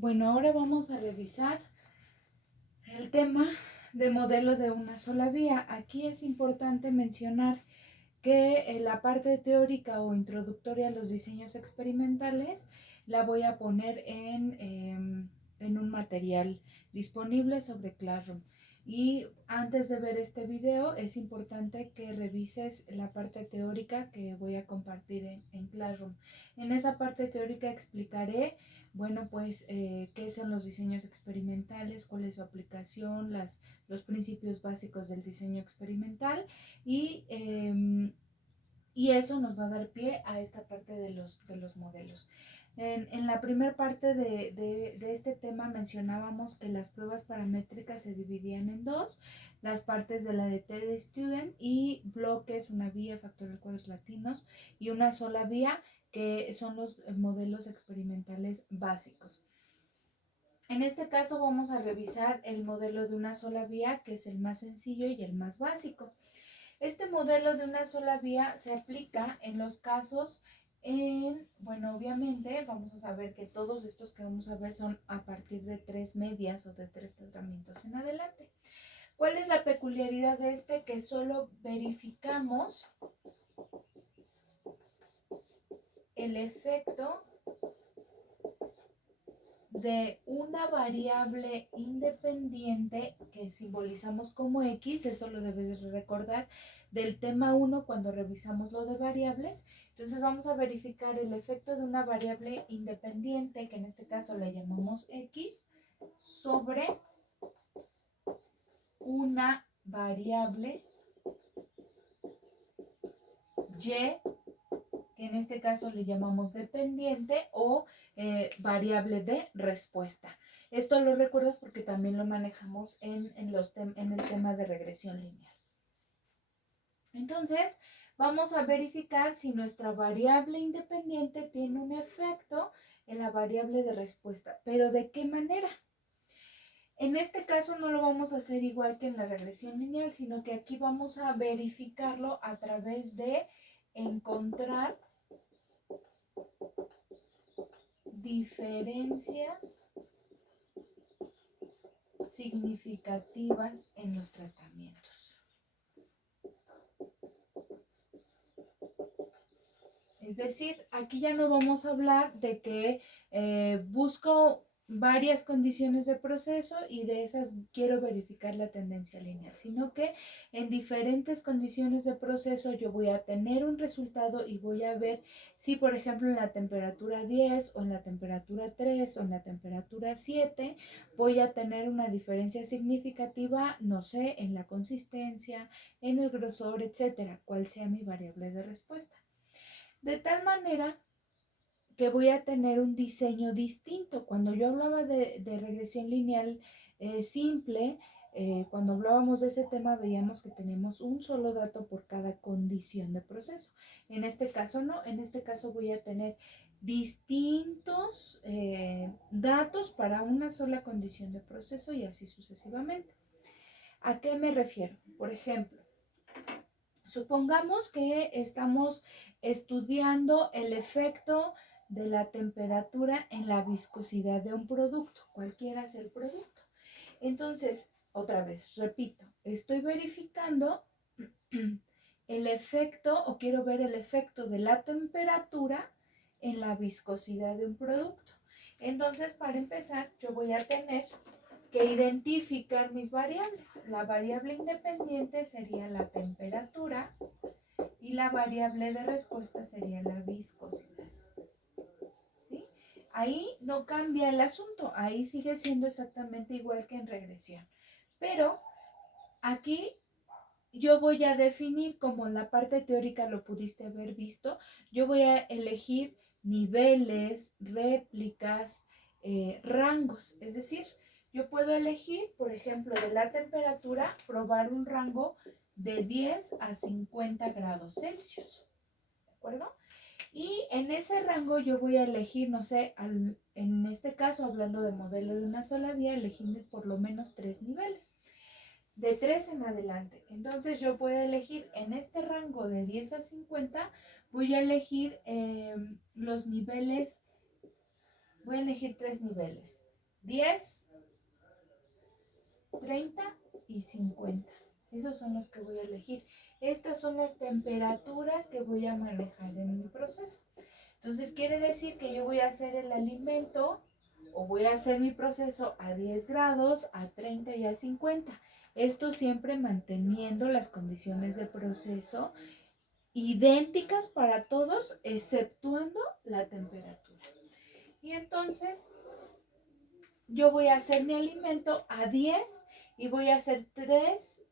Bueno, ahora vamos a revisar el tema de modelo de una sola vía. Aquí es importante mencionar que la parte teórica o introductoria a los diseños experimentales la voy a poner en un material disponible sobre Classroom. Y antes de ver este video es importante que revises la parte teórica que voy a compartir en Classroom. En esa parte teórica explicaré, bueno, pues qué son los diseños experimentales, cuál es su aplicación, los principios básicos del diseño experimental y eso nos va a dar pie a esta parte de los modelos. En la primera parte de este tema mencionábamos que las pruebas paramétricas se dividían en dos, las partes de la de TED Student y bloques, una vía, factorial cuadros latinos y una sola vía, que son los modelos experimentales básicos. En este caso vamos a revisar el modelo de una sola vía, que es el más sencillo y el más básico. Este modelo de una sola vía se aplica en los casos bueno, obviamente vamos a saber que todos estos que vamos a ver son a partir de 3 medias o de 3 tratamientos en adelante. ¿Cuál es la peculiaridad de este? Que solo verificamos el efecto de una variable independiente que simbolizamos como X, eso lo debes recordar del tema 1 cuando revisamos lo de variables. Entonces vamos a verificar el efecto de una variable independiente, que en este caso la llamamos X, sobre una variable Y, que en este caso le llamamos dependiente o variable de respuesta. Esto lo recuerdas porque también lo manejamos en el tema de regresión lineal. Entonces, vamos a verificar si nuestra variable independiente tiene un efecto en la variable de respuesta. ¿Pero de qué manera? En este caso no lo vamos a hacer igual que en la regresión lineal, sino que aquí vamos a verificarlo a través de encontrar diferencias significativas en los tratamientos. Es decir, aquí ya no vamos a hablar de que busco varias condiciones de proceso y de esas quiero verificar la tendencia lineal, sino que en diferentes condiciones de proceso yo voy a tener un resultado y voy a ver si, por ejemplo, en la temperatura 10 o en la temperatura 3 o en la temperatura 7 voy a tener una diferencia significativa, no sé, en la consistencia, en el grosor, etcétera, cuál sea mi variable de respuesta. De tal manera que voy a tener un diseño distinto. Cuando yo hablaba de regresión lineal simple, cuando hablábamos de ese tema veíamos que tenemos un solo dato por cada condición de proceso. En este caso no, en este caso voy a tener distintos datos para una sola condición de proceso y así sucesivamente. ¿A qué me refiero? Por ejemplo, supongamos que estamos estudiando el efecto de la temperatura en la viscosidad de un producto, cualquiera sea el producto. Entonces, otra vez, repito, estoy verificando el efecto o quiero ver el efecto de la temperatura en la viscosidad de un producto. Entonces, para empezar, yo voy a tener que identificar mis variables. La variable independiente sería la temperatura y la variable de respuesta sería la viscosidad. ¿Sí? Ahí no cambia el asunto, ahí sigue siendo exactamente igual que en regresión. Pero aquí yo voy a definir, como en la parte teórica lo pudiste haber visto, yo voy a elegir niveles, réplicas, rangos. Es decir, yo puedo elegir, por ejemplo, de la temperatura, probar un rango de 10 a 50 grados Celsius. ¿De acuerdo? Y en ese rango yo voy a elegir, no sé, en este caso, hablando de modelo de una sola vía, elegir por lo menos 3 niveles. De 3 en adelante. Entonces yo puedo elegir en este rango de 10 a 50, voy a elegir los niveles, voy a elegir 3 niveles. 10, 30 y 50. Esos son los que voy a elegir. Estas son las temperaturas que voy a manejar en mi proceso. Entonces quiere decir que yo voy a hacer el alimento o voy a hacer mi proceso a 10 grados, a 30 y a 50. Esto siempre manteniendo las condiciones de proceso idénticas para todos, exceptuando la temperatura. Y entonces yo voy a hacer mi alimento a 10 y voy a hacer 3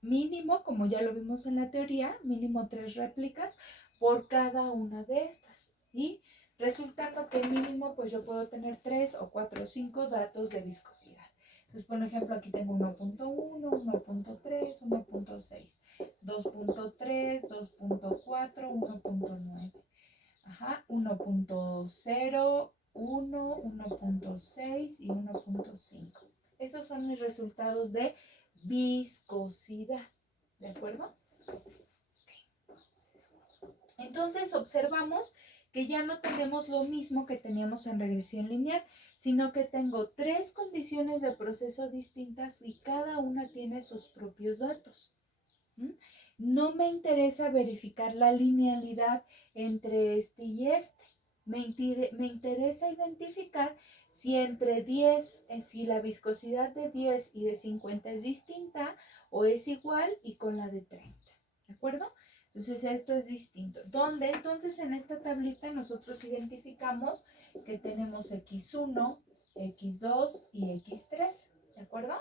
mínimo, como ya lo vimos en la teoría, mínimo 3 réplicas por cada una de estas. Y resultando que mínimo, pues yo puedo tener 3 o 4 o 5 datos de viscosidad. Entonces, por ejemplo, aquí tengo 1.1, 1.3, 1.6, 2.3, 2.4, 1.9. Ajá, 1.0, 1, 1.6 y 1.5. Esos son mis resultados de viscosidad. ¿De acuerdo? Entonces observamos que ya no tenemos lo mismo que teníamos en regresión lineal, sino que tengo 3 condiciones de proceso distintas y cada una tiene sus propios datos. No me interesa verificar la linealidad entre este y este. Me interesa identificar si entre 10, si la viscosidad de 10 y de 50 es distinta o es igual y con la de 30. ¿De acuerdo? Entonces esto es distinto. ¿Dónde? Entonces en esta tablita nosotros identificamos que tenemos X1, X2 y X3. ¿De acuerdo?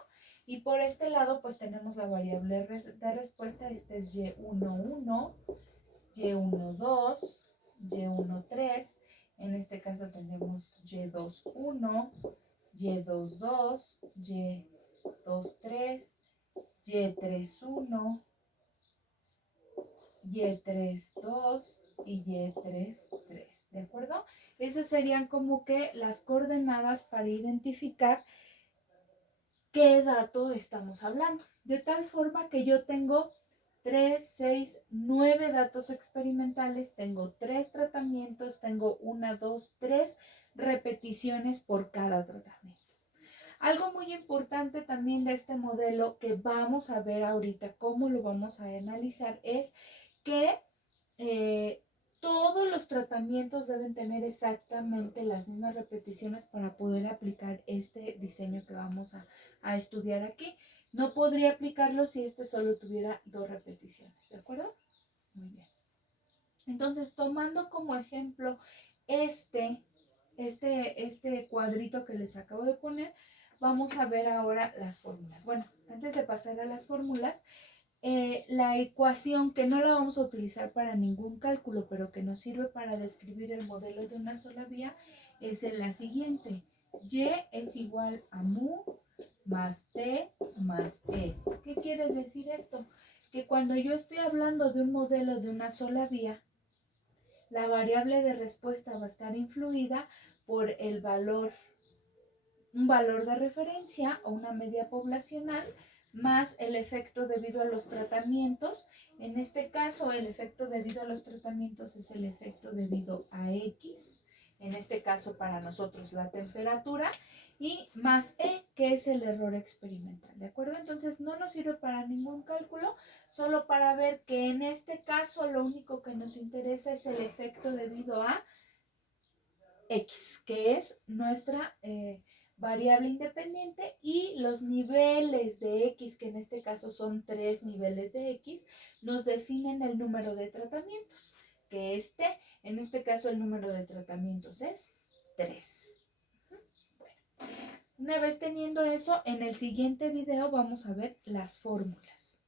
Y por este lado pues tenemos la variable de respuesta. Este es Y11, Y12, Y13. En este caso tenemos Y21, Y22, Y23, Y31, Y32 y Y33, ¿de acuerdo? Esas serían como que las coordenadas para identificar qué dato estamos hablando. De tal forma que yo tengo 3, 6, 9 datos experimentales, tengo 3 tratamientos, tengo 1, 2, 3 repeticiones por cada tratamiento. Algo muy importante también de este modelo que vamos a ver ahorita cómo lo vamos a analizar es que todos los tratamientos deben tener exactamente las mismas repeticiones para poder aplicar este diseño que vamos a estudiar aquí. No podría aplicarlo si este solo tuviera 2 repeticiones, ¿de acuerdo? Muy bien. Entonces, tomando como ejemplo este cuadrito que les acabo de poner, vamos a ver ahora las fórmulas. Bueno, antes de pasar a las fórmulas, la ecuación que no la vamos a utilizar para ningún cálculo, pero que nos sirve para describir el modelo de una sola vía, es la siguiente. Y es igual a mu más t más e. ¿Qué quiere decir esto? Que cuando yo estoy hablando de un modelo de una sola vía, la variable de respuesta va a estar influida por el valor, un valor de referencia o una media poblacional, más el efecto debido a los tratamientos. En este caso, el efecto debido a los tratamientos es el efecto debido a X, en este caso para nosotros la temperatura, y más E, que es el error experimental, ¿de acuerdo? Entonces no nos sirve para ningún cálculo, solo para ver que en este caso lo único que nos interesa es el efecto debido a X, que es nuestra variable independiente, y los niveles de X, que en este caso son 3 niveles de X, nos definen el número de tratamientos, que en este caso el número de tratamientos es 3. Bueno, una vez teniendo eso, en el siguiente video vamos a ver las fórmulas.